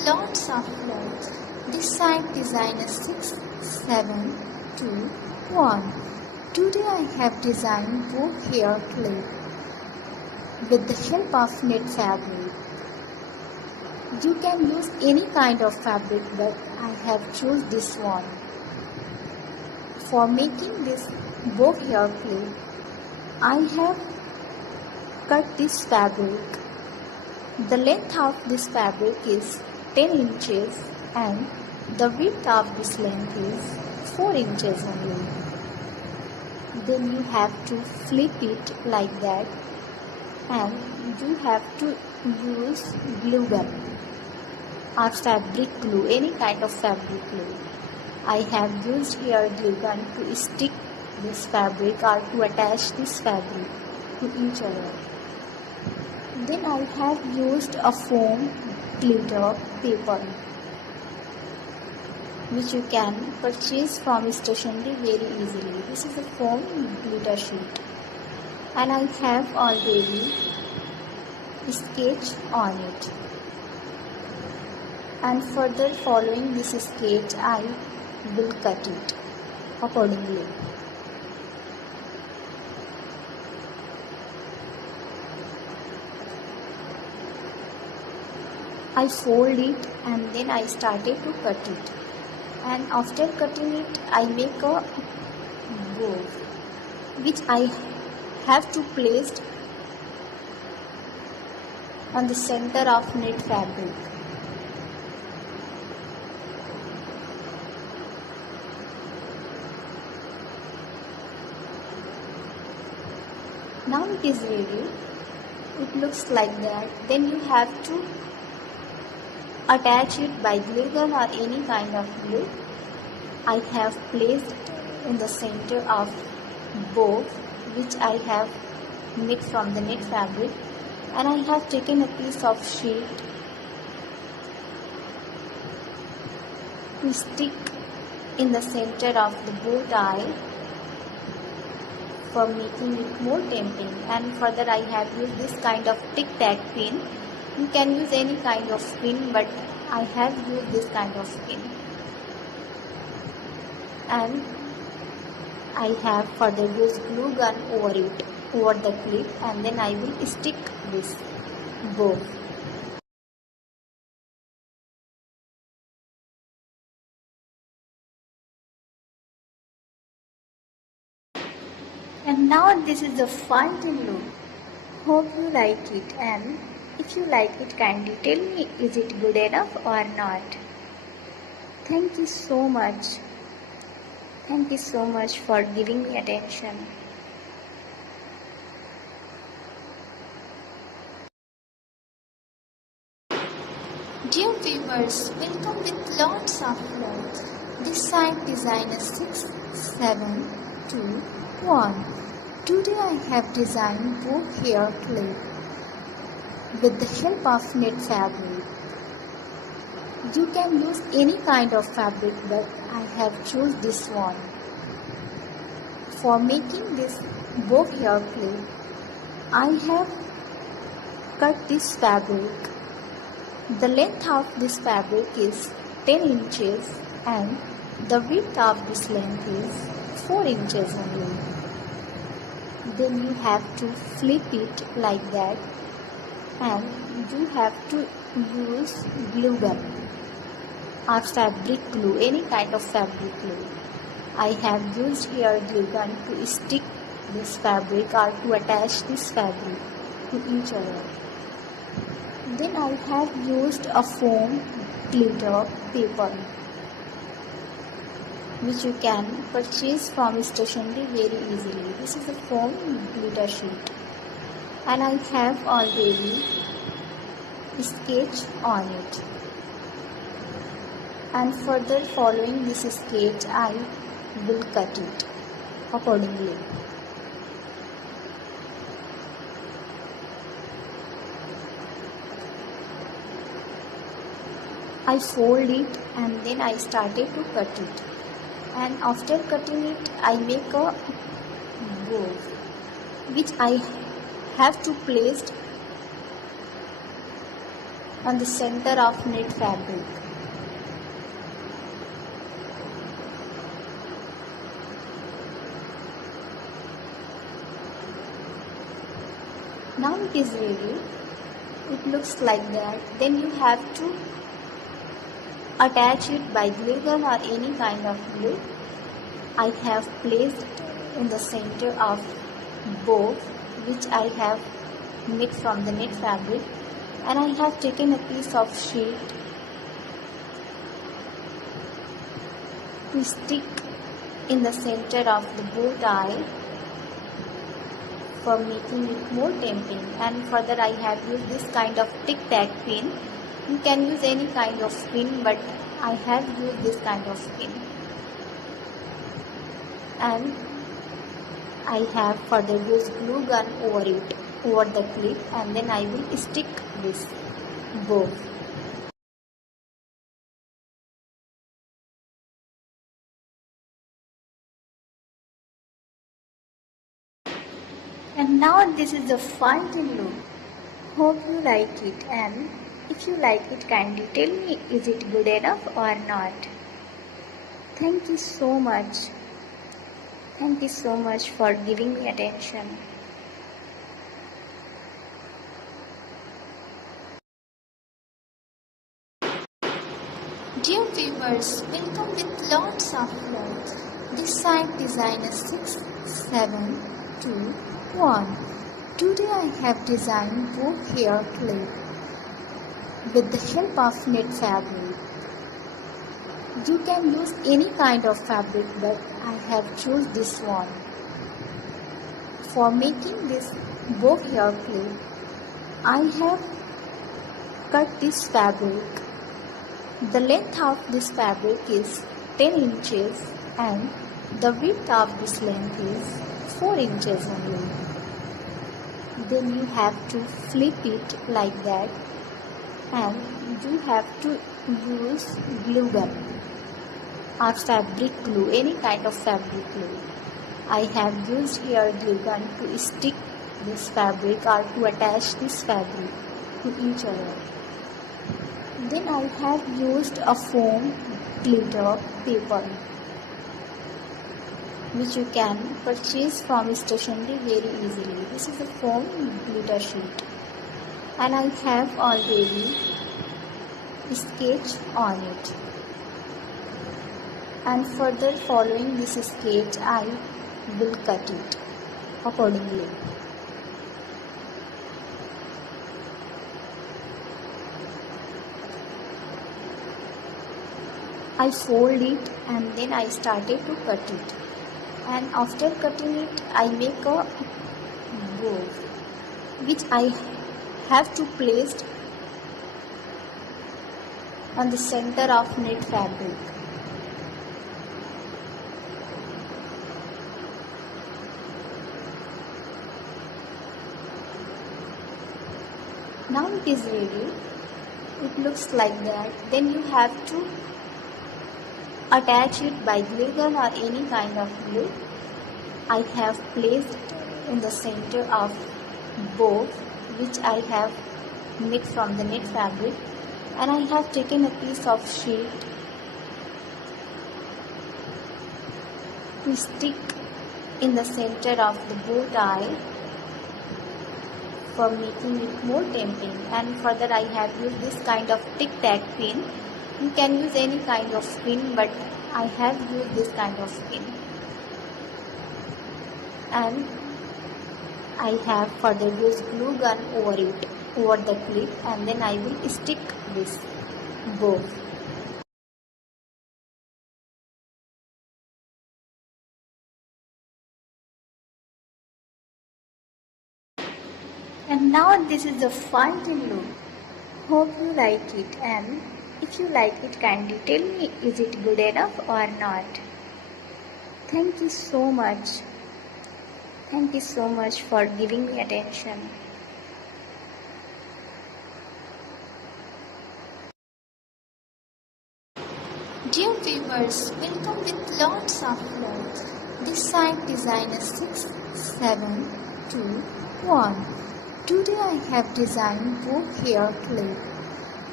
lots of love. This site designer 6721. Today I have designed bow hair clip with the help of knit fabric. You can use any kind of fabric, but I have chosen this one. For making this bow hair clip, I have cut this fabric. The length of this fabric is 10 inches and the width of this length is 4 inches only. Then you have to flip it like that, and you have to use glue gun or fabric glue, any kind of fabric glue. I have used here glue gun to stick this fabric or to attach this fabric to each other. Then I have used a foam glitter paper, which you can purchase from stationery very easily. This is a foam glitter sheet, and I have already sketched on it. And further following this sketch, I will cut it accordingly. I fold it and then I started to cut it, and after cutting it I make a bow which I have to place on the center of knit fabric. Now it is ready. It looks like that. Then you have to attach it by glue gun or any kind of glue. I have placed in the center of bow which I have knit from the knit fabric, and I have taken a piece of sheet to stick in the center of the bow tie for making it more tempting. And further I have used this kind of tic-tac pin. You can use any kind of pin, but I have used this kind of pin. And I have further used glue gun over it, over the clip, and then I will stick this bow. And now this is the final look. Hope you like it, and if you like it, kindly tell me, is it good enough or not? Thank you so much. Thank you so much for giving me attention. Dear viewers, welcome with lots of love. This site designer 6721. Today I have designed bow hair clip with the help of knit fabric. You can use any kind of fabric, but I have chosen this one. For making this bow hair clip, I have cut this fabric. The length of this fabric is 10 inches and the width of this length is 4 inches only. Then you have to flip it like that, and you have to use glue gun or fabric glue, any kind of fabric glue. I have used here glue gun to stick this fabric or to attach this fabric to each other. Then I have used a foam glitter paper, which you can purchase from stationery very easily. This is a foam glitter sheet, and I have already sketched on it. And further following this sketch, I will cut it accordingly. I fold it and then I started to cut it, and after cutting it I make a bow which I have to place on the center of knit fabric. Now it is ready. It looks like that. Then you have to attach it by glue gun or any kind of glue. I have placed in the center of bow which I have knit from the knit fabric, and I have taken a piece of sheet to stick in the center of the bow tie for making it more tempting. And further I have used this kind of tic-tac pin. You can use any kind of pin, but I have used this kind of pin. And I have further used glue gun over it, over the clip, and then I will stick this bow. And now this is the final look. Hope you like it, and if you like it, kindly tell me, is it good enough or not? Thank you so much. Thank you so much for giving me attention. Dear viewers, welcome with lots of love. This site design is 6721. Today I have designed bow hair clip with the help of knit fabric. You can use any kind of fabric, but I have choose this one. For making this bow hair clip, I have cut this fabric. The length of this fabric is 10 inches and the width of this length is 4 inches only. Then you have to flip it like that, and you have to use glue gun or fabric glue, any kind of fabric glue. I have used here glue gun to stick this fabric or to attach this fabric to each other. Then I have used a foam glitter paper which you can purchase from stationery very easily. This is a foam glitter sheet, and I have already sketched on it. And further following this sketch, I will cut it accordingly. I fold it and then I started to cut it. And after cutting it, I make a bow which I have to place on the center of knit fabric. Now it is ready. It looks like that. Then you have to attach it by glue gun or any kind of glue. I have placed in the center of bow which I have knit from the knit fabric, and I have taken a piece of sheet to stick in the center of the bow tie for making it more tempting. And further I have used this kind of tic-tac pin. You can use any kind of pin, but I have used this kind of pin. And I have further used glue gun over it, over the clip, and then I will stick this bow. And now this is the final look. Hope you like it, and if you like it, kindly tell me, is it good enough or not? Thank you so much. Thank you so much for giving me attention. Dear viewers, welcome with lots of love. This site design is 6721. Today I have designed bow hair clip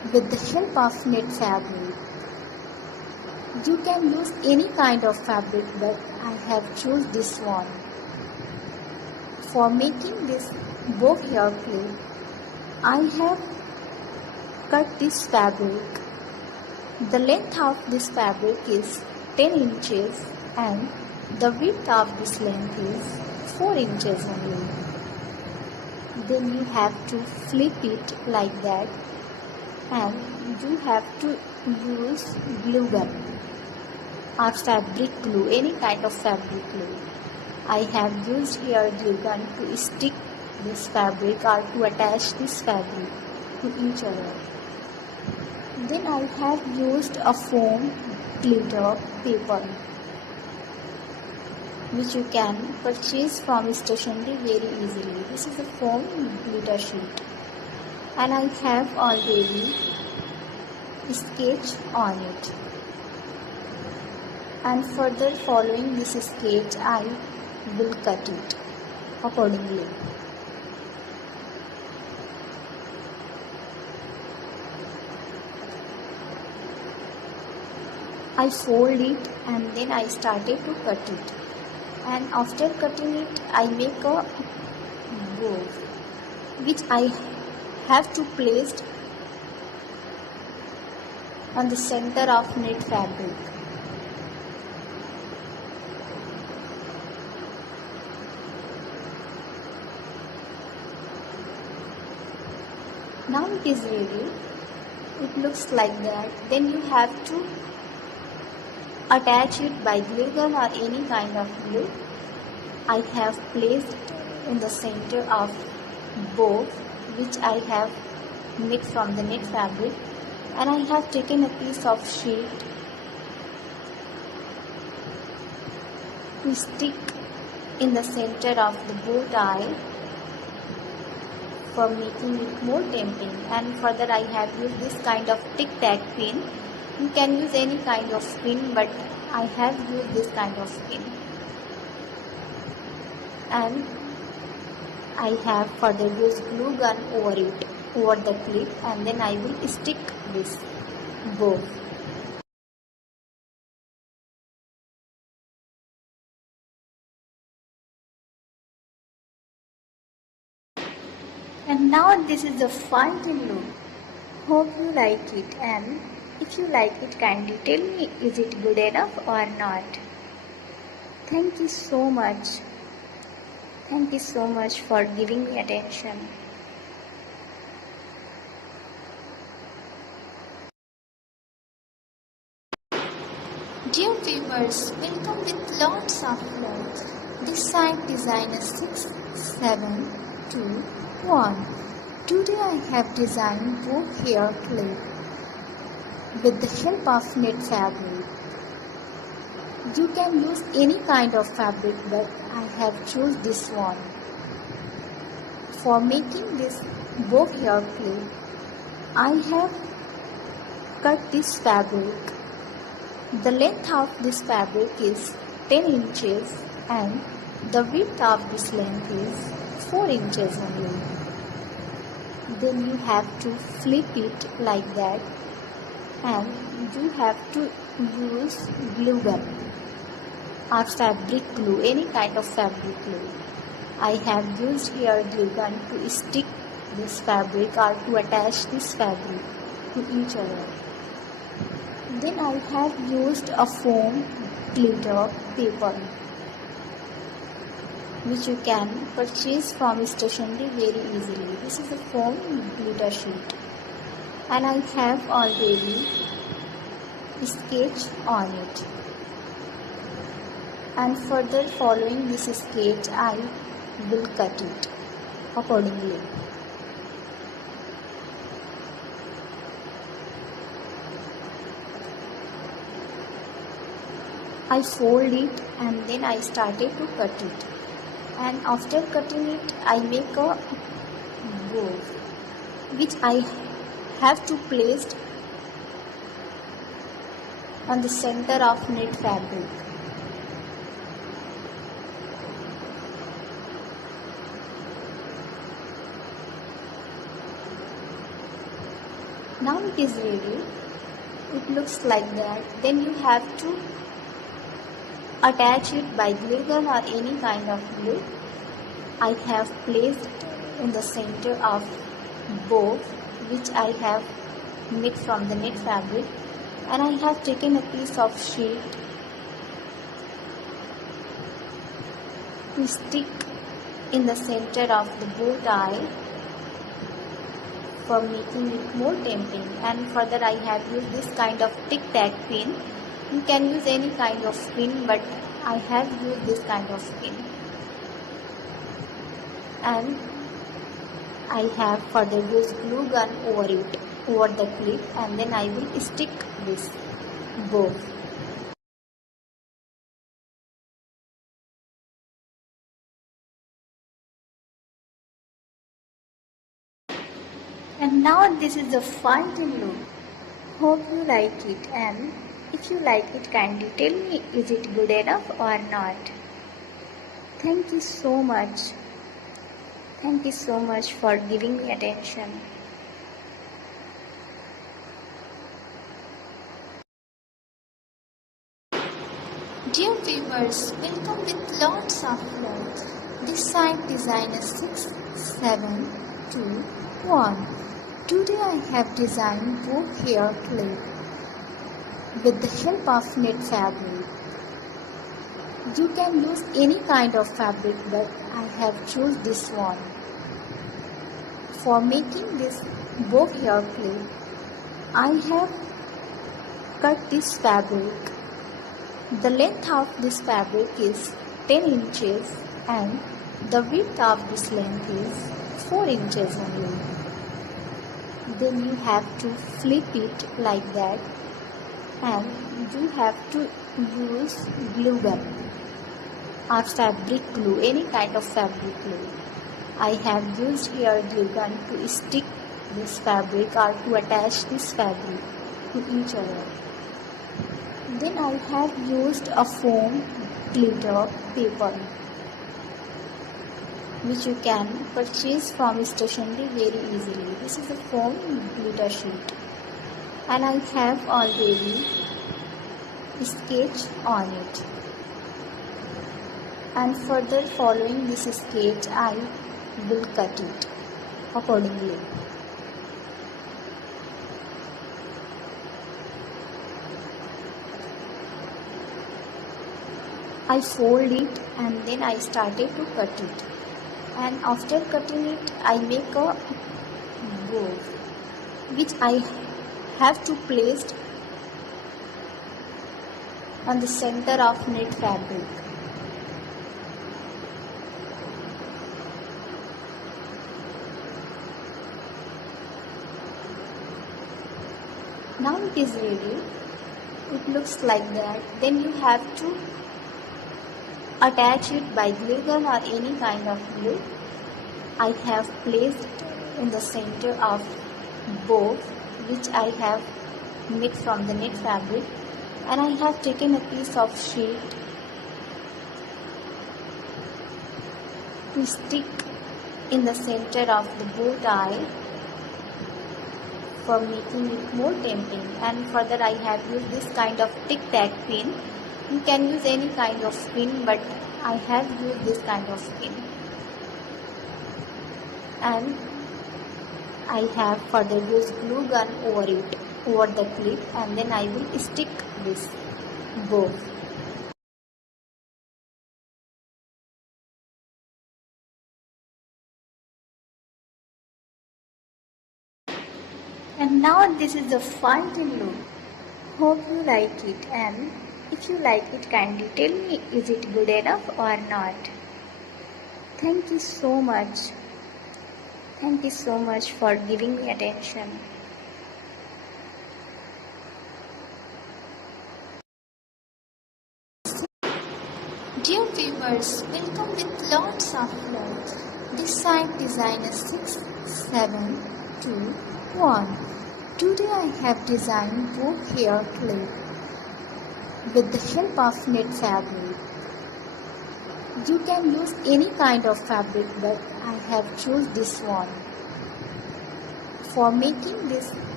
with the help of knit fabric. You can use any kind of fabric, but I have choose this one. For making this bow hair clip, I have cut this fabric. The length of this fabric is 10 inches and the width of this length is 4 inches only. Then you have to flip it like that, and you have to use glue gun or fabric glue, any kind of fabric glue. I have used here glue gun to stick this fabric or to attach this fabric to each other. Then I have used a foam glitter paper, which you can purchase from stationery very easily. This is a foam glitter sheet, and I have already sketched on it. And further following this sketch, I will cut it accordingly. I fold it and then I started to cut it, and after cutting it I make a bow which I have to place on the center of knit fabric. Now it is ready. It looks like that. Then you have to attach it by glue gun or any kind of glue. I have placed in the center of bow which I have made from the knit fabric, and I have taken a piece of sheet to stick in the center of the bow tie for making it more tempting. And further I have used this kind of tic-tac pin. You can use any kind of pin, but I have used this kind of pin. And I have further used glue gun over it, over the clip, and then I will stick this bow. And now this is the final look. Hope you like it, and if you like it, kindly tell me, is it good enough or not? Thank you so much. Thank you so much for giving me attention. Dear viewers, welcome with lots of love. This site design is 6721. Today I have designed bow hair clip with the help of knit fabric. You can use any kind of fabric, but I have choose this one. For making this bow hair clip, I have cut this fabric. The length of this fabric is 10 inches and the width of this length is 4 inches only. Then you have to flip it like that, and you have to use glue gun or fabric glue, any kind of fabric glue. I have used here glue gun to stick this fabric or to attach this fabric to each other. Then I have used a foam glitter paper, which you can purchase from stationery very easily. This is a foam glitter sheet, and I have already sketched on it. And further following this sketch, I will cut it accordingly. I fold it and then I started to cut it, and after cutting it I make a bow which I have to place on the center of knit fabric. Now it is ready. It looks like that. Then you have to attach it by glue gun or any kind of glue. I have placed in the center of bow which I have made from the knit fabric, and I have taken a piece of sheet to stick in the center of the bow tie for making it more tempting. And further I have used this kind of tic-tac pin. You can use any kind of pin, but I have used this kind of pin. And I have further used glue gun over it, over the clip, and then I will stick this bow. And now this is the final look. Hope you like it, and if you like it, kindly tell me, is it good enough or not? Thank you so much. Thank you so much for giving me attention. Dear viewers, welcome with lots of love. This site design is 6721. Today I have designed bow hair clip with the help of knit fabric. You can use any kind of fabric, but I have choose this one. For making this bow hair clip, I have cut this fabric. The length of this fabric is 10 inches and the width of this length is 4 inches only. Then you have to flip it like that, and you have to use glue gun or fabric glue, any kind of fabric glue. I have used here glue gun to stick this fabric or to attach this fabric to each other. Then I have used a foam glitter paper which you can purchase from stationery very easily. This is a foam glitter sheet, and I have already sketched on it. And further following this sketch, I will cut it accordingly. I fold it and then I started to cut it. And after cutting it, I make a bow which I have to place on the center of knit fabric. Now it is ready. It looks like that. Then you have to attach it by glue gun or any kind of glue. I have placed in the center of bow which I have made from the knit fabric, and I have taken a piece of sheet to stick in the center of the bow tie for making it more tempting. And further I have used this kind of tic-tac pin. You can use any kind of pin, but I have used this kind of pin. And I have further used glue gun over it, over the clip, and then I will stick this bow. And now this is the final look. Hope you like it, and if you like it, kindly tell me, is it good enough or not? Thank you so much. Thank you so much for giving me attention. Dear viewers, welcome with lots of love. This site design is 6721. Today I have designed bow hair clip with the help of knit fabric. You can use any kind of fabric, but I have choose this one. For making this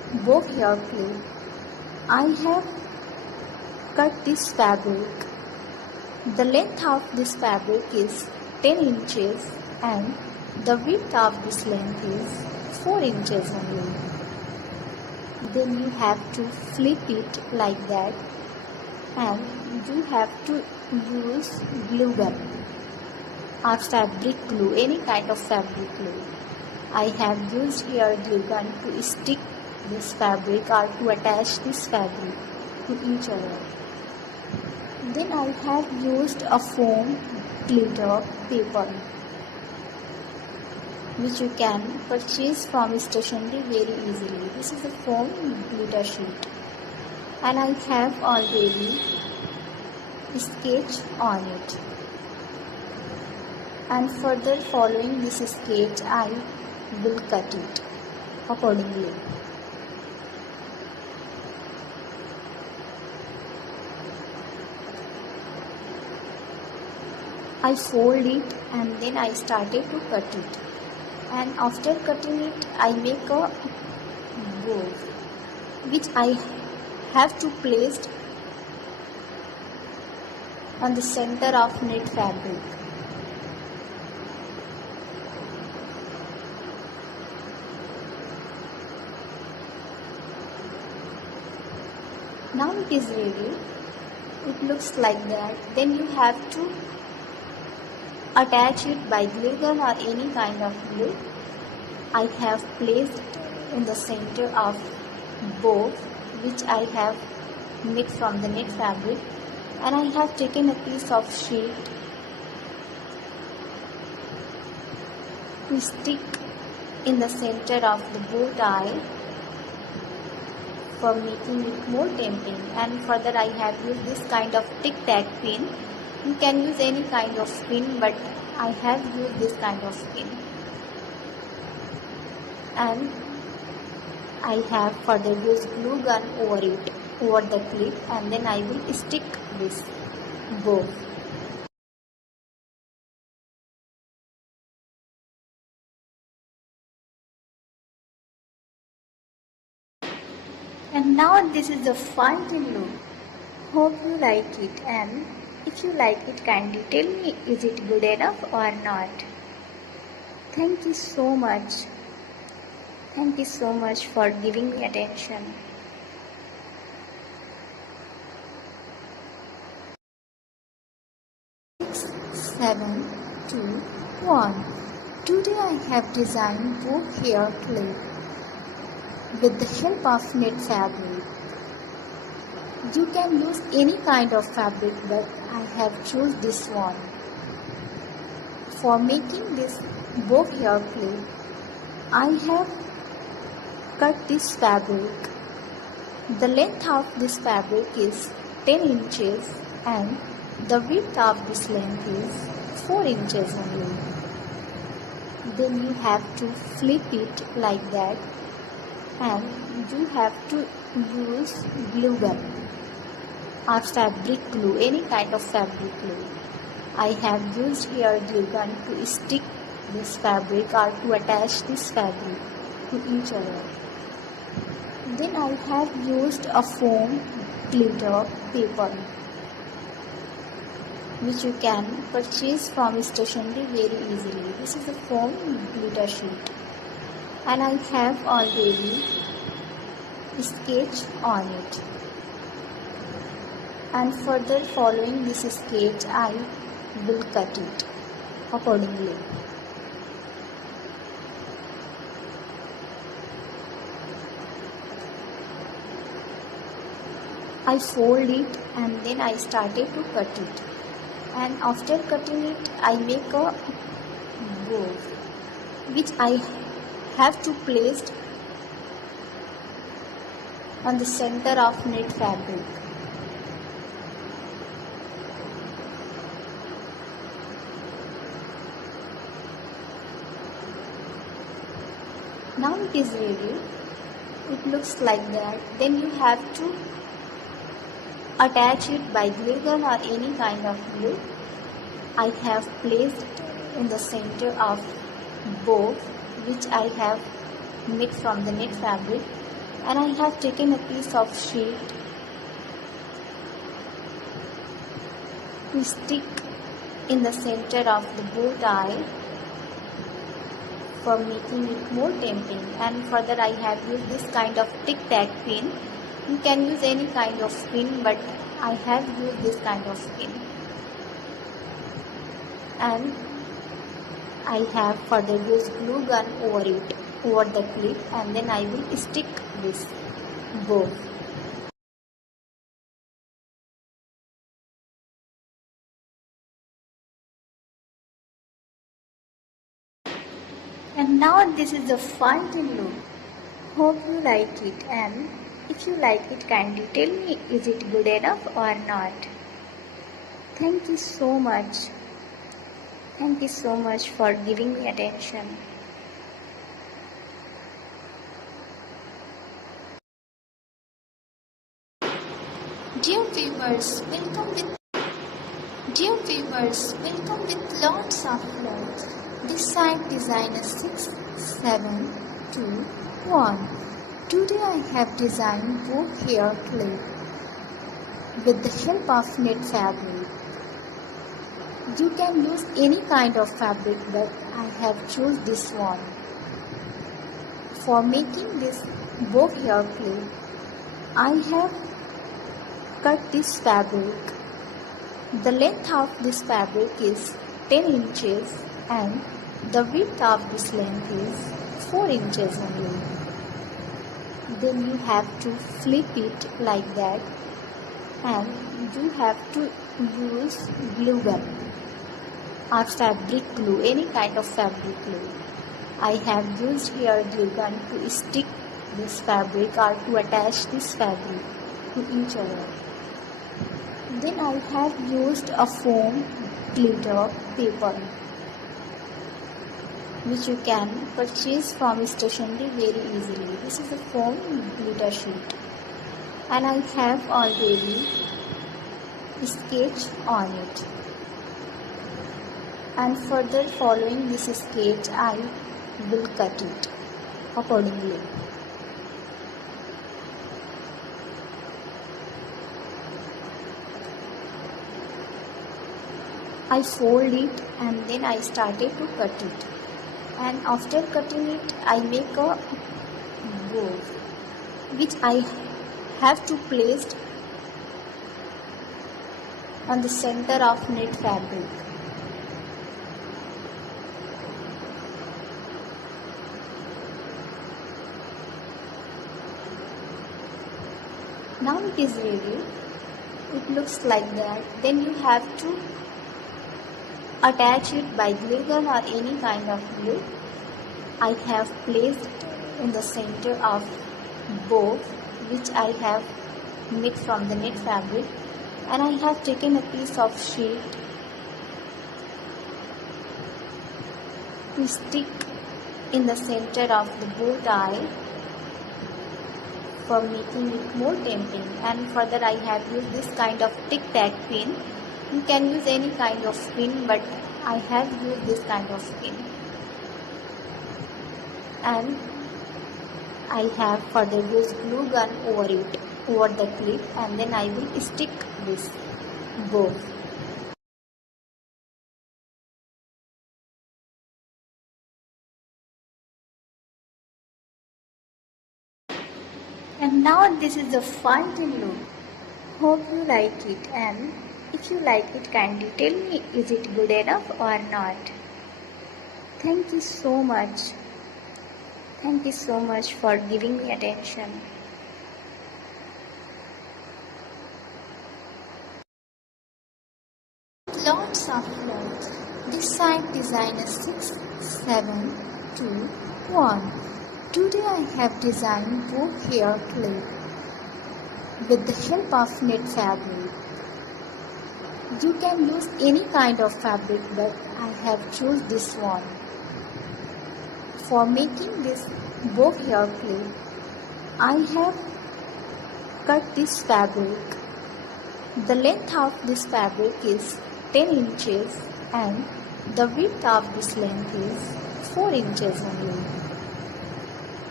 bow hair clip. I have cut this fabric. The length of this fabric is 10 inches and the width of this length is 4 inches only. Then you have to flip it like that and you have to use glue gun or fabric glue, any kind of fabric glue. I have used here glue gun to stick this fabric or to attach this fabric to each other. Then I have used a foam glitter paper which you can purchase from stationery very easily. This is a foam glitter sheet and I have already sketched on it. And further following this sketch I will cut it accordingly. I fold it and then I started to cut it, and after cutting it I make a bow which I have to place on the center of knit fabric. Now it is ready. It looks like that. Then you have to attach it by glue gun or any kind of glue. I have placed in the center of bow which I have made from the knit fabric, and I have taken a piece of sheet to stick in the center of the bow tie for making it more tempting. And further I have used this kind of tic-tac pin. You can use any kind of pin, but I have used this kind of pin. And I have further used glue gun over it, over the clip, and then I will stick this bow. And now this is the final look. Hope you like it, and if you like it, kindly tell me, is it good enough or not? Thank you so much. Thank you so much for giving me attention. 6, 7, 2, 1. Today I have designed bow hair clip with the help of knit fabric. You can use any kind of fabric, but I have chosen this one. For making this bow hair clip, I have cut this fabric. The length of this fabric is 10 inches and the width of this length is 4 inches only. Then you have to flip it like that and you have to use glue gun or fabric glue, any kind of fabric glue. I have used here glue gun to stick this fabric or to attach this fabric to each other. Then I have used a foam glitter paper which you can purchase from stationery very easily. This is a foam glitter sheet and I have already sketched on it. And further following this sketch I will cut it accordingly. I fold it and then I started to cut it, and after cutting it I make a bow which I have to place on the center of knit fabric. Now it is ready. It looks like that. Then you have to attach it by glue gun or any kind of glue. I have placed in the center of bow which I have made from the knit fabric, and I have taken a piece of sheet to stick in the center of the bow tie for making it more tempting. And further I have used this kind of tic-tac pin. You can use any kind of pin, but I have used this kind of pin. And I have further used glue gun over it, over the clip, and then I will stick this bow. And now this is the final look. Hope you like it, and if you like it, kindly tell me, is it good enough or not? Thank you so much. Thank you so much for giving me attention. Dear viewers, welcome with lots of love. This site designer 6721. Today I have designed bow hair clip with the help of knit fabric. You can use any kind of fabric, but I have chosen this one. For making this bow hair clip, I have cut this fabric. The length of this fabric is 10 inches and the width of this length is 4 inches only. Then you have to flip it like that, and you have to use glue gun or fabric glue, any kind of fabric glue. I have used here glue gun to stick this fabric or to attach this fabric to each other. Then I have used a foam glitter paper, which you can purchase from stationery very easily. This is a foam glitter sheet, and I have already sketched on it. And further following this sketch, I will cut it accordingly. I fold it and then I started to cut it, and after cutting it I make a bow which I have to place on the center of knit fabric. Now it is ready. It looks like that. Then you have to attach it by glue gun or any kind of glue. I have placed in the center of bow which I have made from the knit fabric, and I have taken a piece of sheet to stick in the center of the bow tie for making it more tempting. And further I have used this kind of tic-tac pin. You can use any kind of pin, but I have used this kind of pin. And I have further used glue gun over it, over the clip, and then I will stick this bow. And now this is the final look. Hope you like it, and if you like it, kindly tell me, is it good enough or not? Thank you so much. Thank you so much for giving me attention. Lots of love. This site designer 6721. Today I have designed bow hair clip with the help of knit fabric. You can use any kind of fabric, but I have chosen this one. For making this bow hair clip, I have cut this fabric. The length of this fabric is 10 inches and the width of this length is 4 inches only.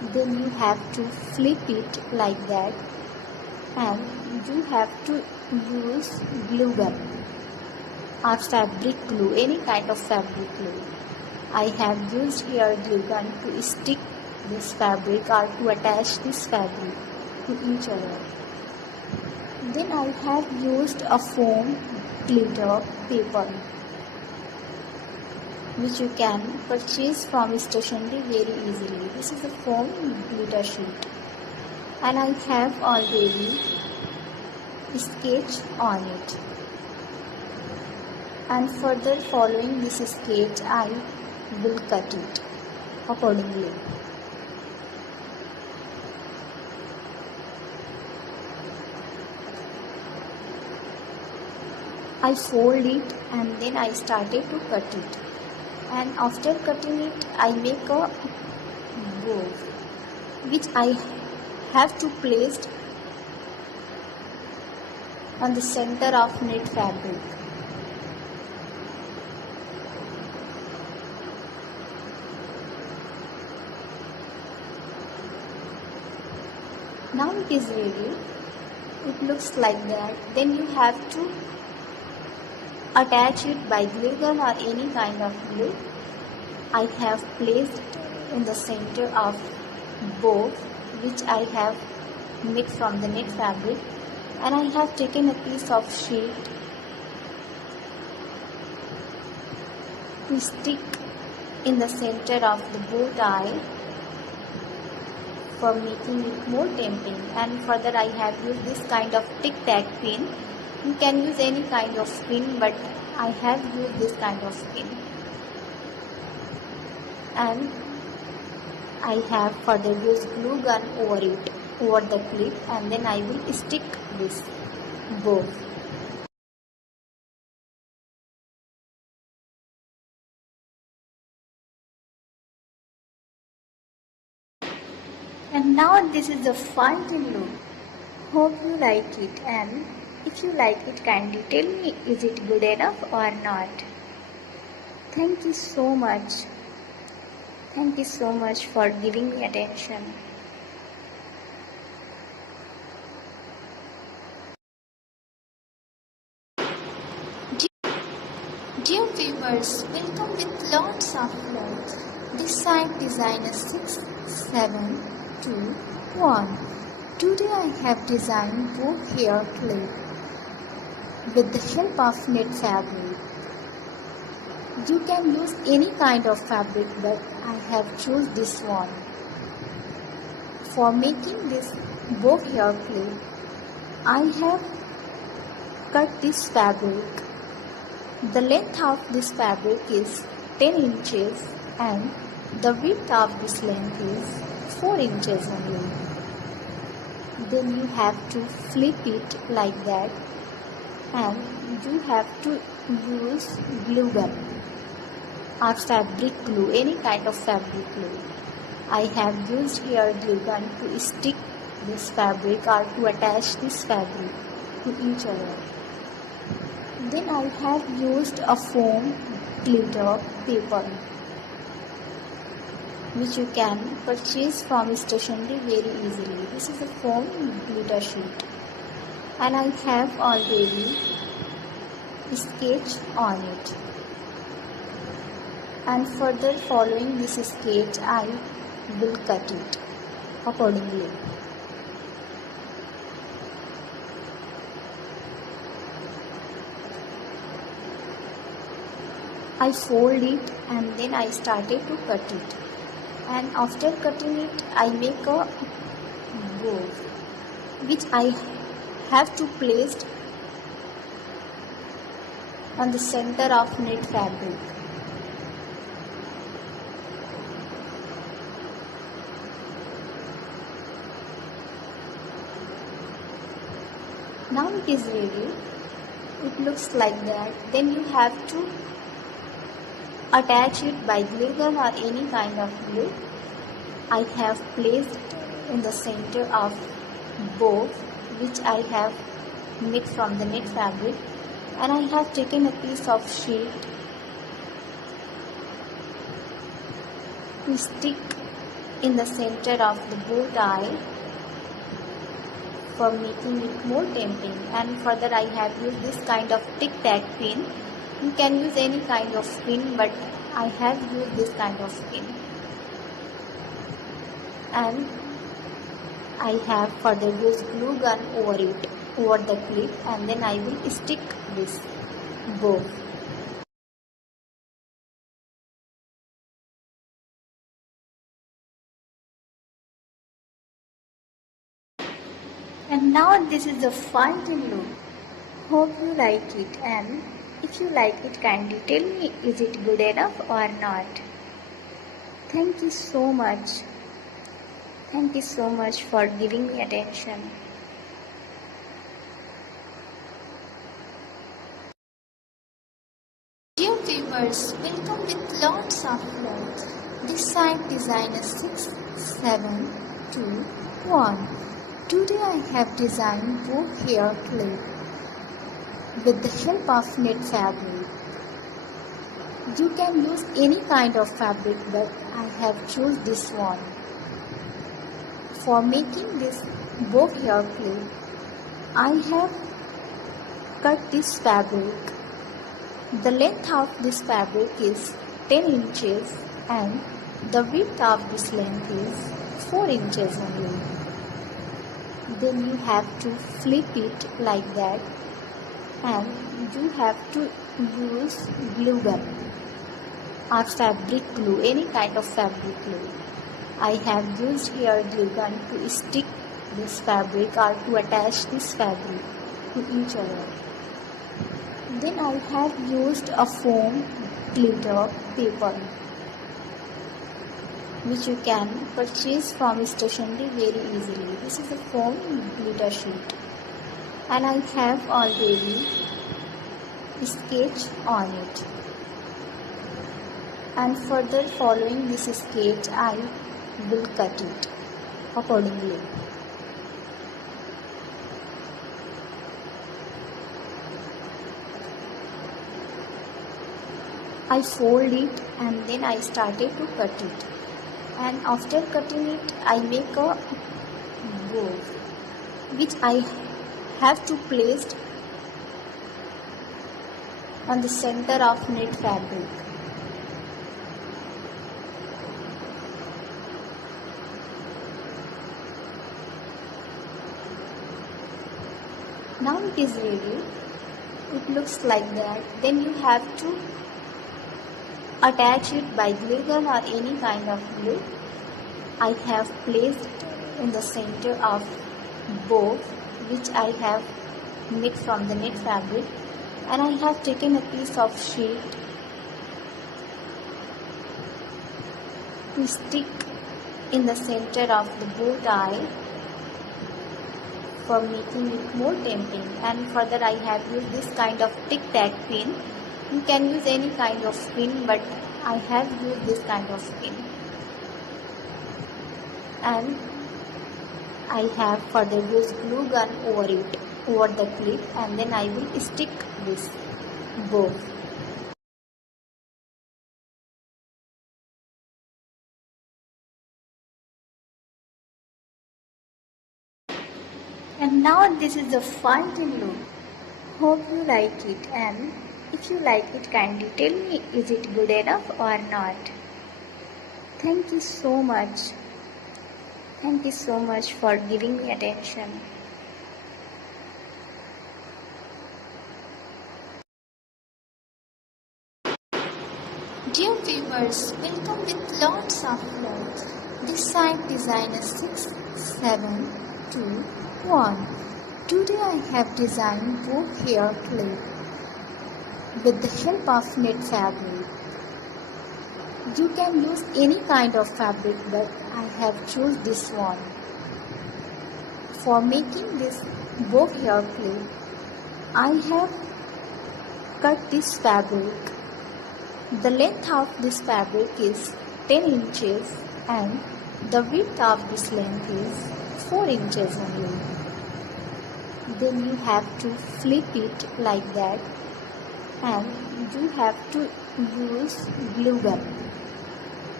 Then you have to flip it like that, and you have to use glue gun or fabric glue, any kind of fabric glue. I have used here glue gun to stick this fabric or to attach this fabric to each other. Then I have used a foam glitter paper which you can purchase from stationery very easily. This is a foam glitter sheet, and I have already sketched on it. And further following this sketch, I will cut it accordingly. I fold it and then I started to cut it. And after cutting it, I make a bow which I have to place on the center of knit fabric. Now it is ready. It looks like that. Then you have to attach it by glue gun or any kind of glue. I have placed in the center of bow which I have made from the knit fabric, and I have taken a piece of sheet to stick in the center of the bow tie for making it more tempting. And further I have used this kind of tic-tac pin. You can use any kind of pin, but I have used this kind of pin. And I have further used glue gun over it, over the clip, and then I will stick this bow. And now this is the final look. Hope you like it, and if you like it, kindly tell me, is it good enough or not? Thank you so much. Thank you so much for giving me attention. Dear viewers, welcome with lots of love. This site designer 6721. Today I have designed bow hair clip with the help of knit fabric. You can use any kind of fabric, but I have chosen this one. For making this bow hair clip, I have cut this fabric. The length of this fabric is 10 inches and the width of this length is 4 inches only. Then you have to flip it like that, and you have to use glue gun or fabric glue, any kind of fabric glue. I have used here glue gun to stick this fabric or to attach this fabric to each other. Then I have used a foam glitter paper which you can purchase from stationery very easily. This is a foam glitter sheet, and I have already sketched on it. And further following this sketch, I will cut it accordingly. I fold it and then I started to cut it. And after cutting it, I make a bow which I have to place on the center of knit fabric. Now it is ready. It looks like that. Then you have to attach it by glue gun or any kind of glue. I have placed in the center of bow which I have made from the knit fabric, and I have taken a piece of sheet to stick in the center of the bow tie for making it more tempting. And further I have used this kind of tic-tac pin. You can use any kind of pin, but I have used this kind of pin. And I have further used glue gun over it, over the clip, and then I will stick this bow. And now this is the final look. Hope you like it, and if you like it, kindly tell me, is it good enough or not? Thank you so much. Thank you so much for giving me attention. Dear viewers, welcome with lots of love. This site design is 6721. Today I have designed bow hair clip with the help of knit fabric. You can use any kind of fabric, but I have chosen this one. For making this bow hair clip, I have cut this fabric. The length of this fabric is 10 inches and the width of this length is 4 inches only. Then you have to flip it like that, and you have to use glue gun or fabric glue, any kind of fabric glue. I have used here glue gun to stick this fabric or to attach this fabric to each other. Then I have used a foam glitter paper, which you can purchase from stationery very easily. This is a foam glitter sheet, and I have already sketched on it. And further following this sketch, I will cut it accordingly. I fold it and then I started to cut it. And after cutting it, I make a bow, which I have to place on the center of knit fabric. Now it is ready. It looks like that. Then you have to attach it by glue gun or any kind of glue. I have placed it in the center of bow, which I have knit from the knit fabric, and I have taken a piece of sheet to stick in the center of the bow tie for making it more tempting. And further I have used this kind of tic-tac pin. You can use any kind of pin, but I have used this kind of pin. And I have further used glue gun over it, over the clip, and then I will stick this bow. And now this is the final look. Hope you like it, and if you like it, kindly tell me, is it good enough or not? Thank you so much. Thank you so much for giving me attention. Dear viewers, welcome with lots of love. This site design is 6721. Today I have designed bow hair clip with the help of knit fabric. You can use any kind of fabric, but I have chosen this one. For making this bow hair clip, I have cut this fabric. The length of this fabric is 10 inches and the width of this length is 4 inches only. Then you have to flip it like that, and you have to use glue gun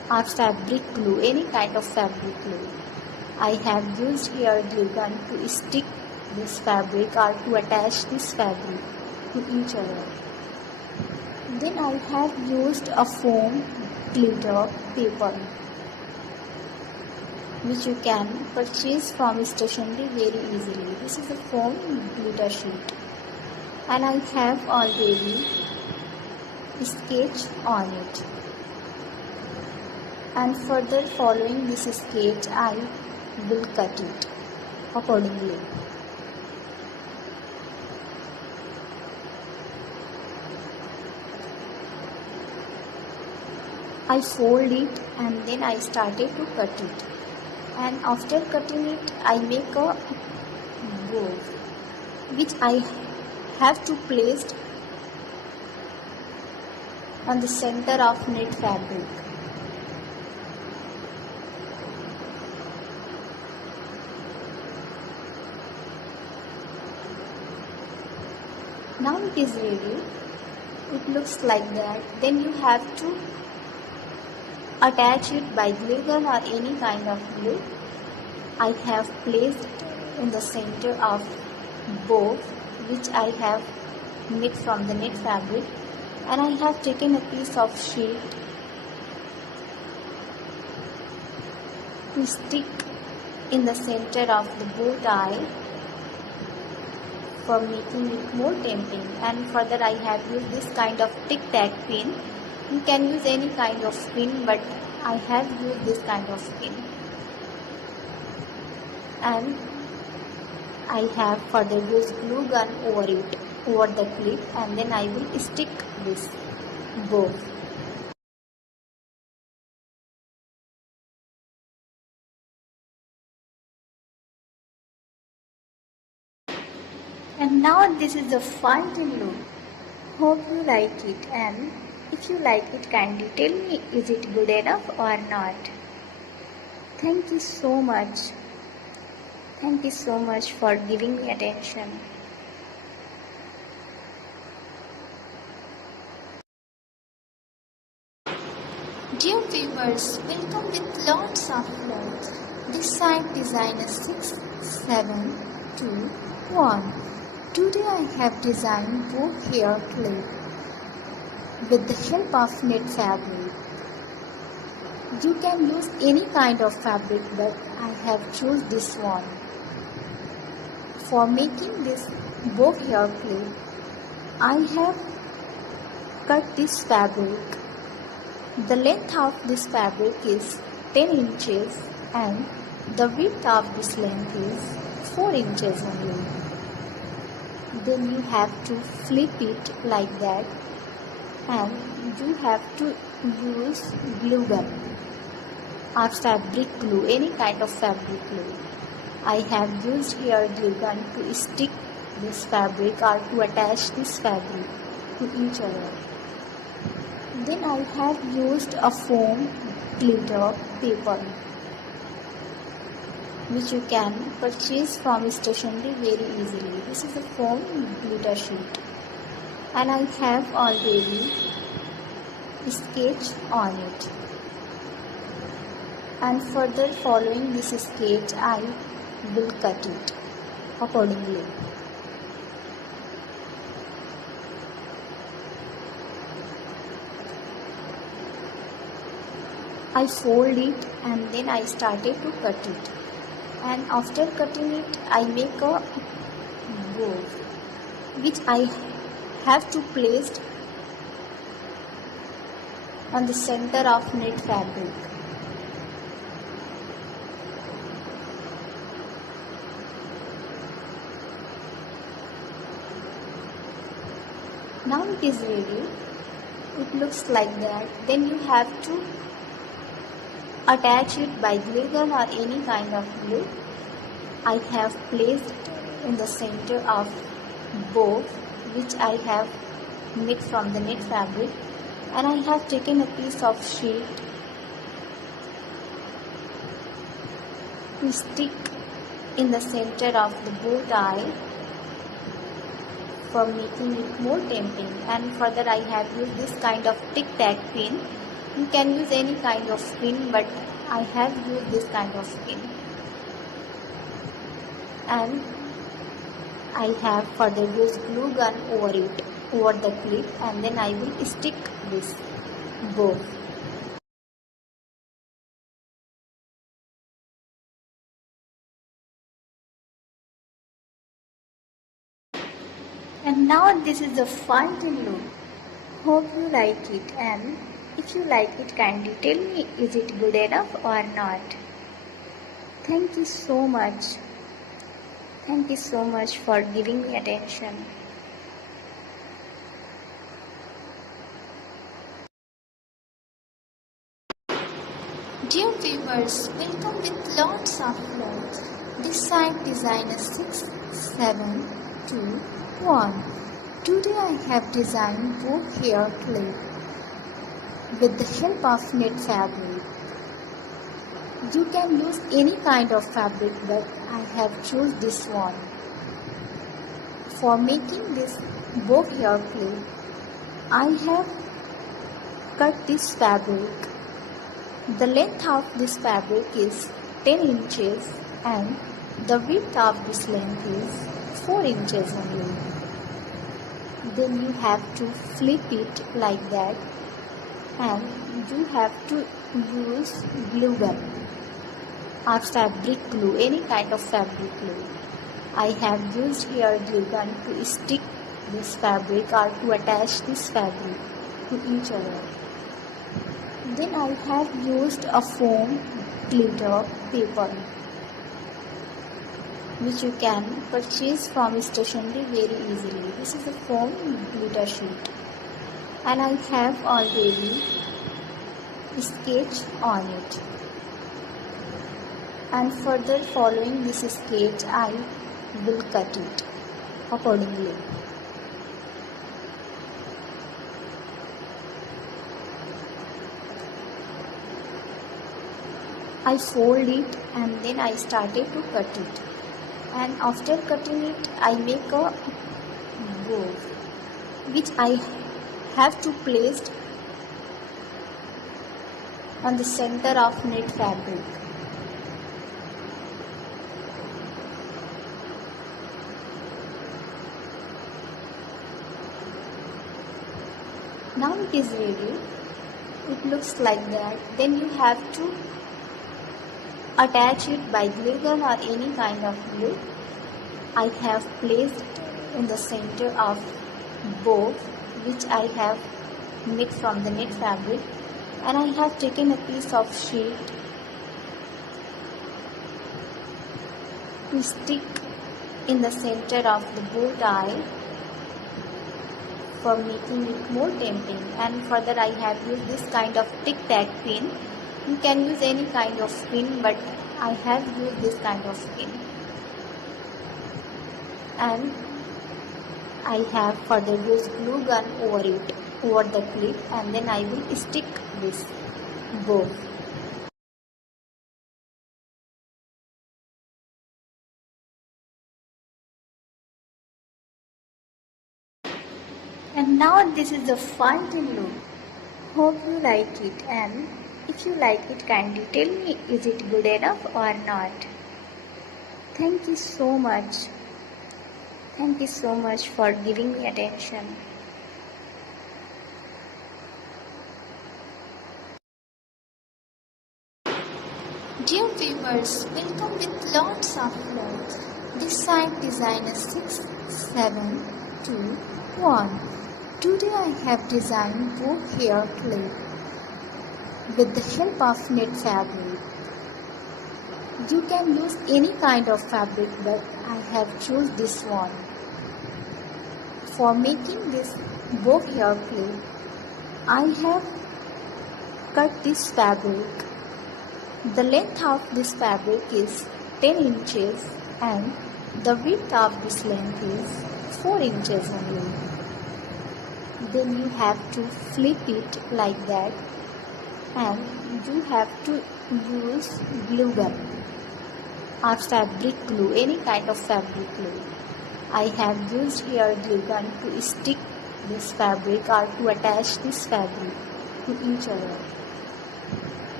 or fabric glue, any kind of fabric glue. I have used here glue gun to stick this fabric or to attach this fabric to each other. Then I have used a foam glitter paper which you can purchase from stationery very easily. This is a foam glitter sheet and I have already sketched on it. And further following this sketch I will cut it accordingly. I fold it and then I started to cut it, and after cutting it I make a bow which I have to place on the center of knit fabric. Now it is ready. It looks like that. Then you have to attach it by glue gun or any kind of glue. I have placed in the center of bow which I have made from the knit fabric, and I have taken a piece of sheet to stick in the center of the bow tie for making it more tempting. And further I have used this kind of tic-tac pin. You can use any kind of pin, but I have used this kind of pin. And I have further used glue gun over it, over the clip, and then I will stick this bow. And now this is the final look. Hope you like it, and if you like it, kindly tell me, is it good enough or not? Thank you so much. Thank you so much for giving me attention. Dear viewers, welcome with lots of love. This site design is 6721. Today I have designed bow hair clip with the help of knit fabric. You can use any kind of fabric, but I have chosen this one. For making this bow hair clip, I have cut this fabric. The length of this fabric is 10 inches and the width of this length is 4 inches only. Then you have to flip it like that, and you have to use glue gun or fabric glue, any kind of fabric glue. I have used here glue gun to stick this fabric or to attach this fabric to each other. Then I have used a foam glitter paper which you can purchase from stationery very easily. This is a foam glitter sheet and I have already sketched on it. And further following this sketch I will cut it accordingly. I fold it and then I started to cut it, and after cutting it I make a bow which I have to place on the center of knit fabric. Now it is ready. It looks like that. Then you have to attach it by glue gun or any kind of glue. I have placed in the center of bow which I have made from the knit fabric, and I have taken a piece of sheet to stick in the center of the bow tie for making it more tempting. And further I have used this kind of tic-tac pin. You can use any kind of pin, but I have used this kind of pin. And I have further used glue gun over it, over the clip, and then I will stick this bow. And now this is the final look. Hope you like it, and if you like it, kindly tell me, is it good enough or not? Thank you so much. Thank you so much for giving me attention. Dear viewers, welcome with lots of love. This site design is 6721. Today I have designed bow hair clip with the help of knit fabric. You can use any kind of fabric, but I have chosen this one. For making this bow hair clip, I have cut this fabric. The length of this fabric is 10 inches and the width of this length is 4 inches only. Then you have to flip it like that, and you have to use glue gun or fabric glue, any kind of fabric glue. I have used here glue gun to stick this fabric or to attach this fabric to each other. Then I have used a foam glitter paper, which you can purchase from stationery very easily. This is a foam glitter sheet, and I have already sketched on it. And further following this sketch, I will cut it accordingly. I fold it and then I started to cut it, and after cutting it I make a bow which I have to place on the center of knit fabric. Now it is ready. It looks like that. Then you have to attach it by glue gun or any kind of glue. I have placed in the center of bow which I have knit from the knit fabric, and I have taken a piece of sheet to stick in the center of the bow tie for making it more tempting. And further I have used this kind of tic-tac pin. You can use any kind of pin, but I have used this kind of pin. And I have further used glue gun over it, over the clip, and then I will stick this bow. And now this is the final look. Hope you like it, and if you like it, kindly tell me, is it good enough or not? Thank you so much. Thank you so much for giving me attention. Dear viewers, welcome with lots of love. This site design is 6721. Today I have designed bow hair clip with the help of knit fabric. You can use any kind of fabric, but I have chosen this one. For making this bow hair clip, I have cut this fabric. The length of this fabric is 10 inches and the width of this length is 4 inches only. Then you have to flip it like that, and you have to use glue gun or fabric glue, any kind of fabric glue. I have used here glue gun to stick this fabric or to attach this fabric to each other.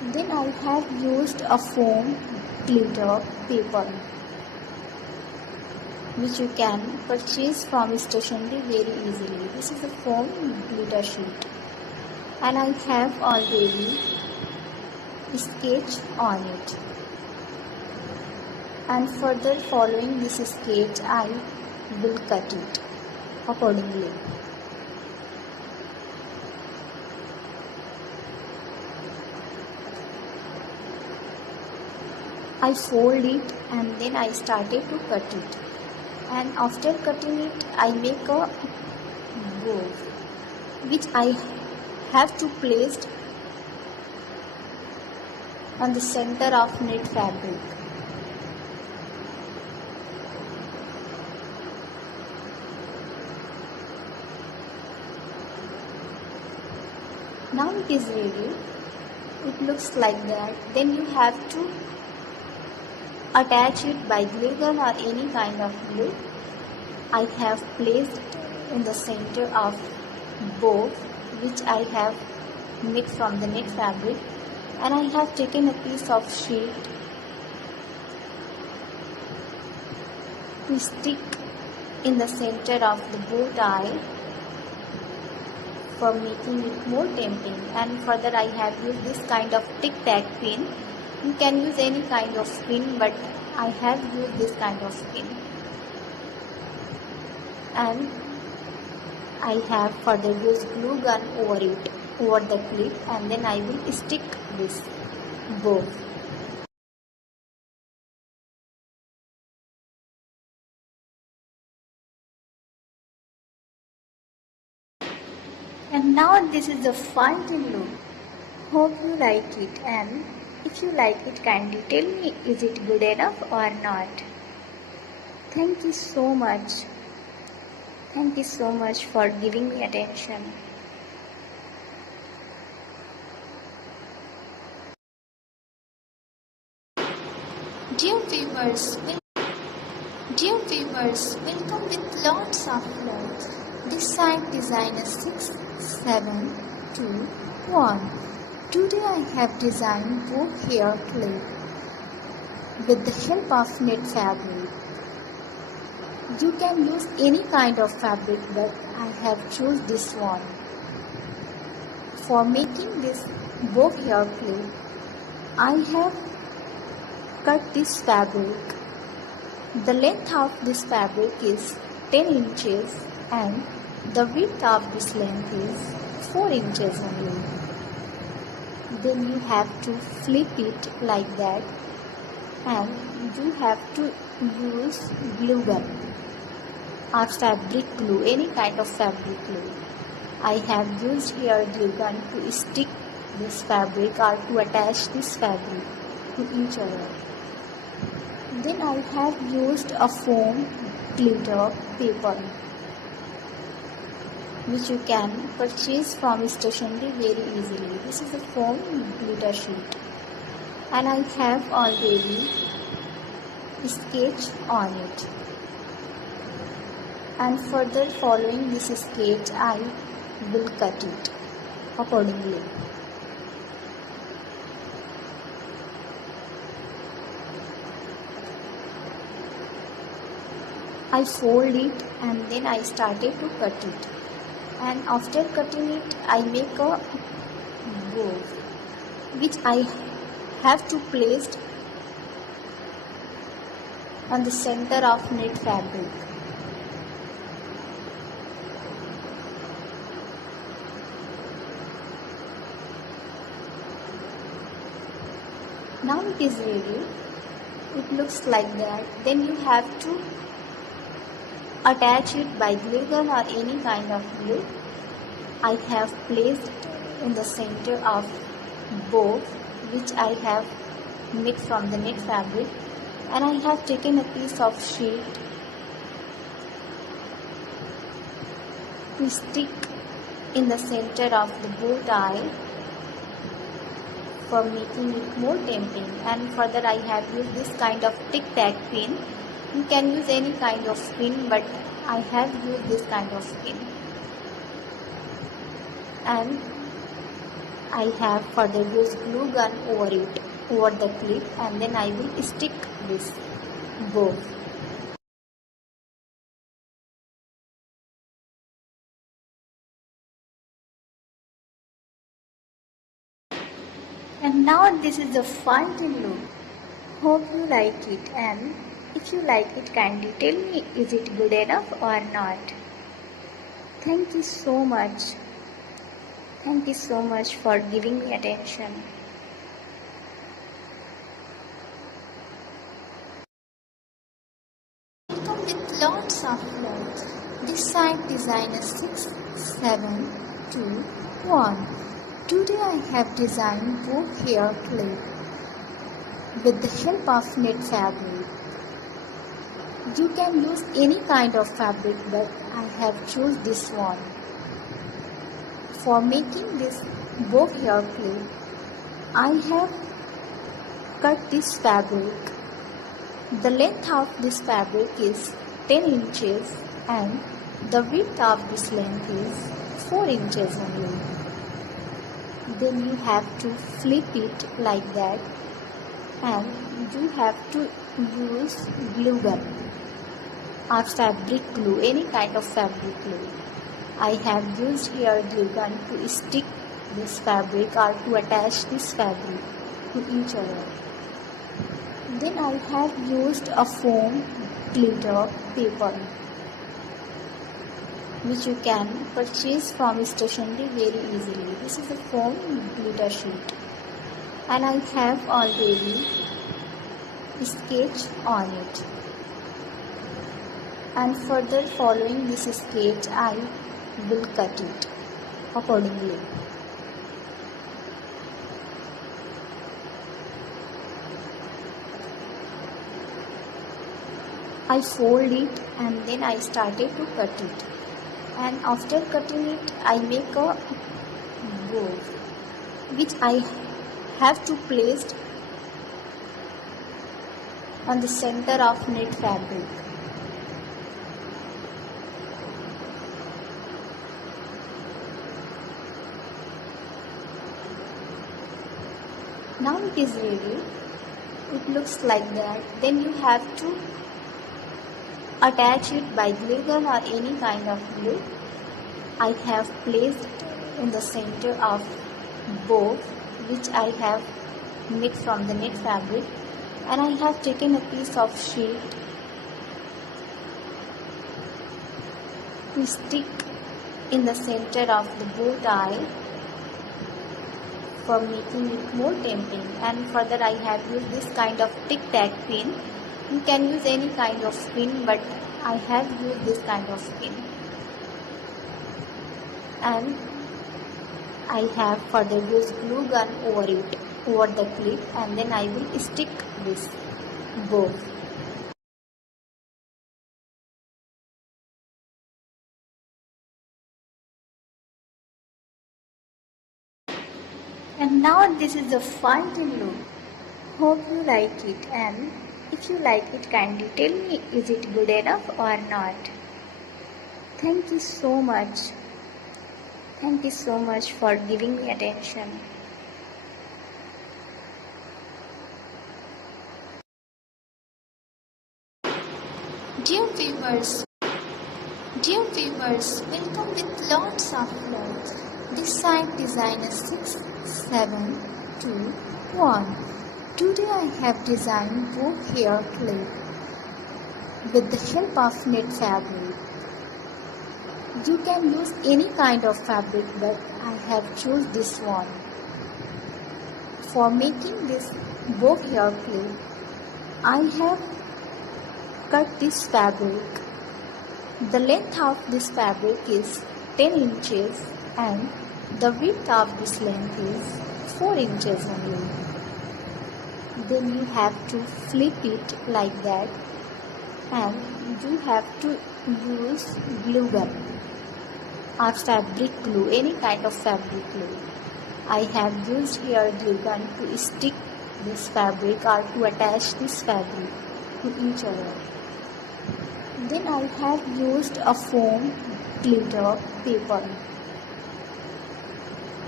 Then I have used a foam glitter paper which you can purchase from stationery very easily. This is a foam glitter sheet and I have already sketched on it. And further following this sketch I will cut it accordingly. I fold it and then I started to cut it, and after cutting it I make a bow which I have to place on the center of knit fabric. Now it is ready. It looks like that. Then you have to attach it by glue gun or any kind of glue. I have placed in the center of bow which I have knit from the knit fabric, and I have taken a piece of sheet to stick in the center of the bow tie for making it more tempting. And further I have used this kind of tic-tac pin. You can use any kind of pin, but I have used this kind of pin. And I have further used glue gun over it, over the clip, and then I will stick this bow. And now this is the final look. Hope you like it, and if you like it, kindly tell me, is it good enough or not? Thank you so much. Thank you so much for giving me attention. Dear viewers, welcome with lots of love. This site designer 6721. Today I have designed bow hair clip with the help of knit fabric. You can use any kind of fabric, but I have chosen this one. For making this bow hair clip, I have cut this fabric. The length of this fabric is 10 inches and the width of this length is 4 inches only. Then you have to flip it like that, and you have to use glue gun or fabric glue, any kind of fabric glue. I have used here glue gun to stick this fabric or to attach this fabric to each other. Then I have used a foam glitter paper which you can purchase from stationery very easily. This is a foam glitter sheet and I have already sketched on it. And further following this sketch I will cut it accordingly. I fold it and then I started to cut it, and after cutting it I make a bow which I have to place on the center of knit fabric. Now it is ready. It looks like that. Then you have to attach it by glue gun or any kind of glue. I have placed in the center of bow which I have knit from the knit fabric, and I have taken a piece of sheet to stick in the center of the bow tie for making it more tempting. And further I have used this kind of tic-tac pin. You can use any kind of pin, but I have used this kind of pin. And I have further used glue gun over it, over the clip, and then I will stick this bow. And now this is the final look. Hope you like it, and if you like it, kindly tell me, is it good enough or not? Thank you so much. Thank you so much for giving me attention. Come with lots of love. This site design is 6721. Today I have designed bow hair clip with the help of knit fabric. You can use any kind of fabric, but I have chosen this one. For making this bow hair clip, I have cut this fabric. The length of this fabric is 10 inches and the width of this length is 4 inches only. Then you have to flip it like that, and you have to use glue gun or fabric glue, any kind of fabric glue. I have used here glue gun to stick this fabric or to attach this fabric to each other. Then I have used a foam glitter paper, which you can purchase from stationery very easily. This is a foam glitter sheet, and I have already sketched on it. And further following this sketch, I will cut it accordingly. I fold it and then I started to cut it, and after cutting it I make a bow which I have to place on the center of knit fabric. Now it is ready. It looks like that. Then you have to attach it by glue gun or any kind of glue. I have placed in the center of bow which I have made from the knit fabric, and I have taken a piece of sheet to stick in the center of the bow tie for making it more tempting. And further I have used this kind of tic-tac pin. You can use any kind of pin, but I have used this kind of pin. And I have further used glue gun over it, over the clip, and then I will stick this bow. And now this is the final look. Hope you like it, and if you like it, kindly tell me, is it good enough or not? Thank you so much. Thank you so much for giving me attention. Dear viewers, welcome with lots of love. This site design is 6721. Today I have designed bow hair clip with the help of knit fabric. You can use any kind of fabric, but I have chosen this one. For making this bow hair clip, I have cut this fabric. The length of this fabric is 10 inches and the width of this length is 4 inches only. Then you have to flip it like that, and you have to use glue gun or fabric glue, any kind of fabric glue. I have used here glue gun to stick this fabric or to attach this fabric to each other. Then I have used a foam glitter paper,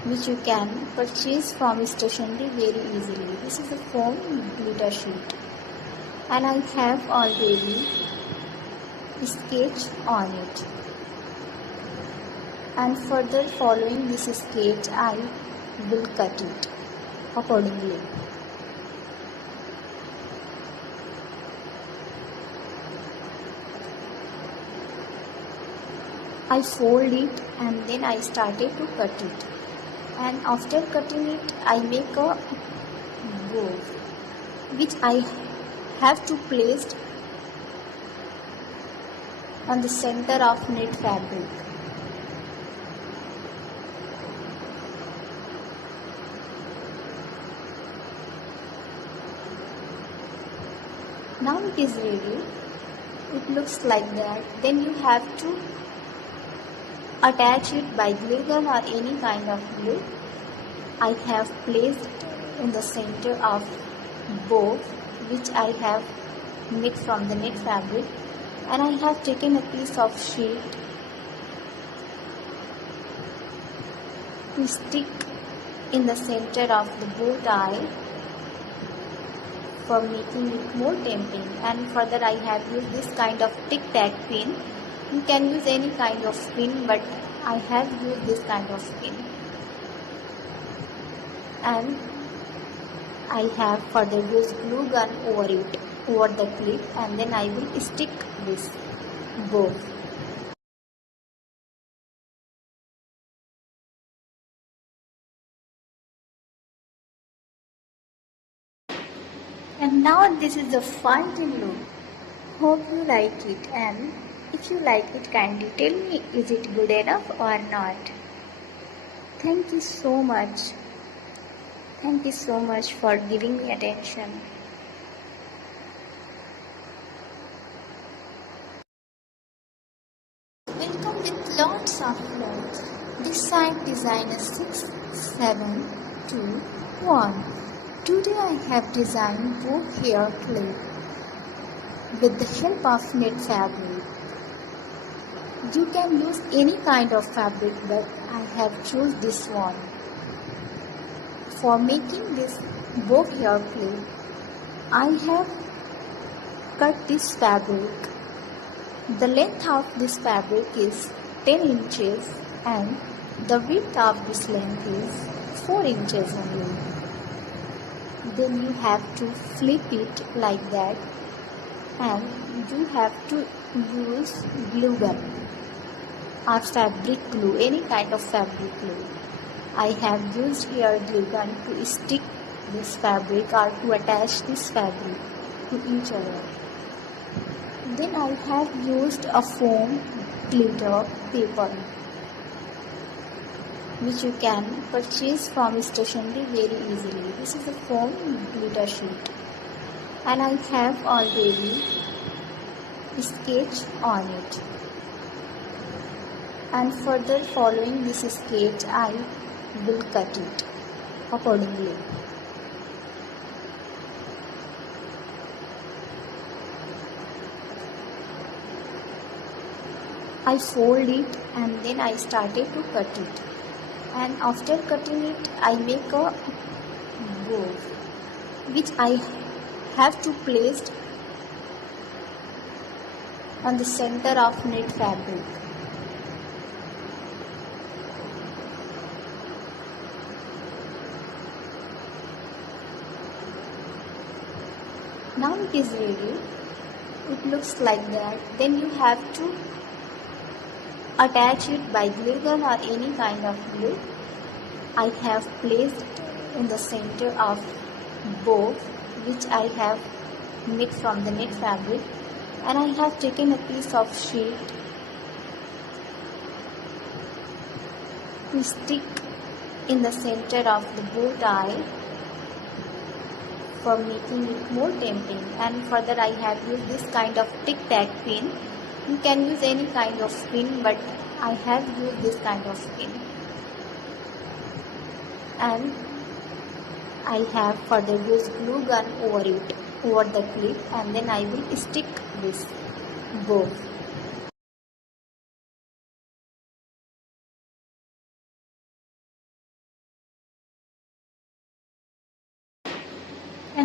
which you can purchase from stationery very easily. This is a foam glitter sheet, and I have already sketched on it. And further following this sketch, I will cut it accordingly. I fold it and then I started to cut it, and after cutting it I make a bow which I have to place on the center of knit fabric. Now it is ready. It looks like that. Then you have to attach it by glue gun or any kind of glue. I have placed in the center of bow which I have knit from the knit fabric, and I have taken a piece of sheet to stick in the center of the bow tie for making it more tempting. And further I have used this kind of tic-tac pin. You can use any kind of pin, but I have used this kind of pin. And I have further used glue gun over it, over the clip, and then I will stick this bow. And now this is the final look. Hope you like it, and if you like it, kindly tell me, is it good enough or not? Thank you so much. Thank you so much for giving me attention. Welcome with lots of love. This site design is 6721. Today I have designed bow hair clip with the help of knit fabric. You can use any kind of fabric, but I have chosen this one. For making this bow hair clip, I have cut this fabric. The length of this fabric is 10 inches and the width of this length is 4 inches only. Then you have to flip it like that, and you have to use glue gun or fabric glue, any kind of fabric glue. I have used here glue gun to stick this fabric or to attach this fabric to each other. Then I have used a foam glitter paper which you can purchase from stationery very easily. This is a foam glitter sheet, and I have already sketched on it. And further following this sketch, I will cut it accordingly. I fold it and then I started to cut it, and after cutting it I make a bow which I have to place on the center of knit fabric. Now it is ready. It looks like that. Then you have to attach it by glue gun or any kind of glue. I have placed in the center of bow which I have knit from the knit fabric, and I have taken a piece of sheet to stick in the center of the bow tie for making it more tempting. And further I have used this kind of tic-tac pin. You can use any kind of pin, but I have used this kind of pin. And I have further used glue gun over it, over the clip, and then I will stick this bow.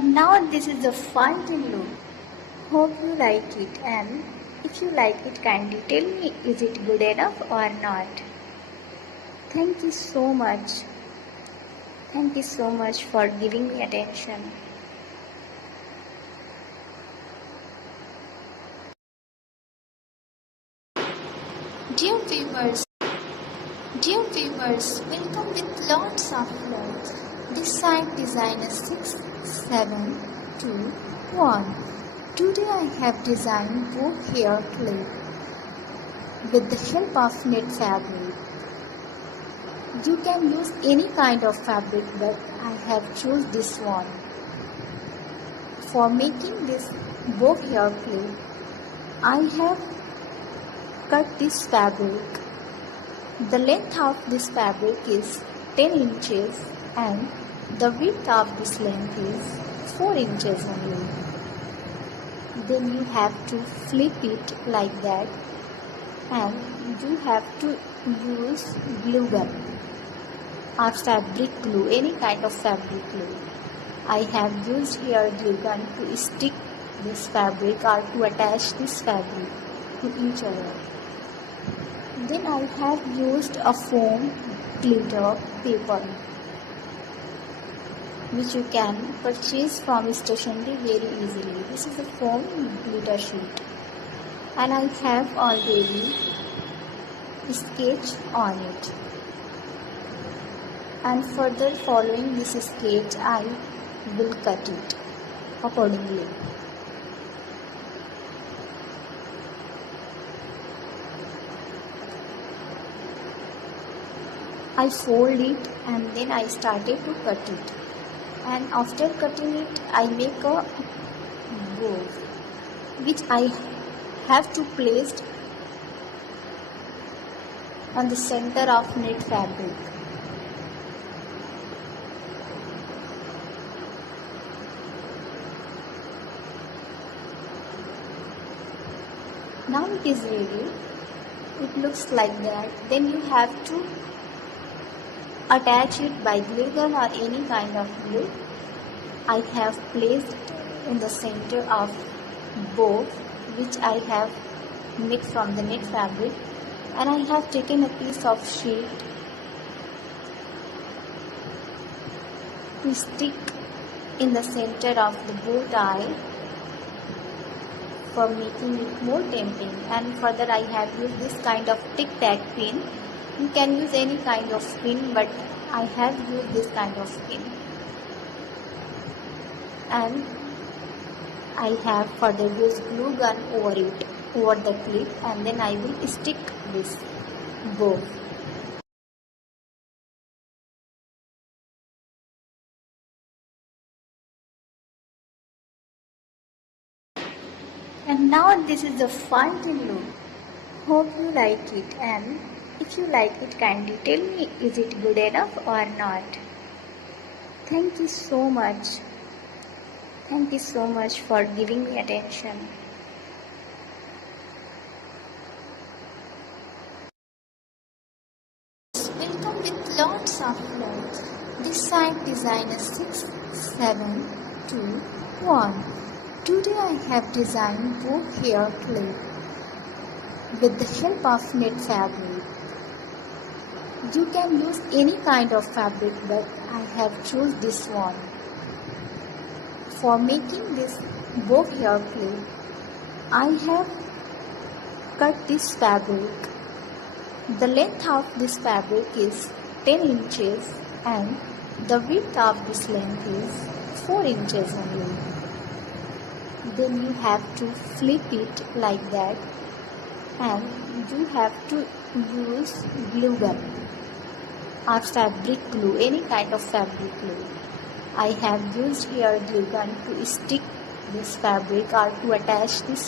And now this is the final look. Hope you like it, and if you like it, kindly tell me, is it good enough or not? Thank you so much. Thank you so much for giving me attention. Dear viewers, Dear viewers, welcome with lots of love. This site designer 6721. Today I have designed bow hair clip with the help of knit fabric. You can use any kind of fabric, but I have chosen this one. For making this bow hair clip, I have cut this fabric. The length of this fabric is 10 inches and the width of this length is 4 inches only. Then you have to flip it like that, and you have to use glue gun or fabric glue, any kind of fabric glue. I have used here glue gun to stick this fabric or to attach this fabric to each other. Then I have used a foam glitter paper, which you can purchase from stationery very easily. This is a foam glitter sheet, and I have already sketched on it. And further following this sketch, I will cut it accordingly. I fold it and then I started to cut it, and after cutting it I make a bow which I have to place on the center of knit fabric. Now it is ready. It looks like that. Then you have to attach it by glue gun or any kind of glue. I have placed in the center of bow which I have made from the knit fabric, and I have taken a piece of sheet to stick in the center of the bow tie for making it more tempting. And further I have used this kind of tic-tac pin. You can use any kind of pin, but I have used this kind of pin. And I have further used glue gun over it, over the clip, and then I will stick this bow. And now this is the final look. Hope you like it, and if you like it, kindly tell me, is it good enough or not? Thank you so much. Thank you so much for giving me attention. Welcome with lots of love. This site designer 6721. Today I have designed bow hair clip with the help of knit fabric. You can use any kind of fabric, but I have chosen this one. For making this bow hair clip, I have cut this fabric. The length of this fabric is 10 inches and the width of this length is 4 inches only. Then you have to flip it like that, and you have to use glue gun or fabric glue, any kind of fabric glue. I have used here glue gun to stick this fabric or to attach this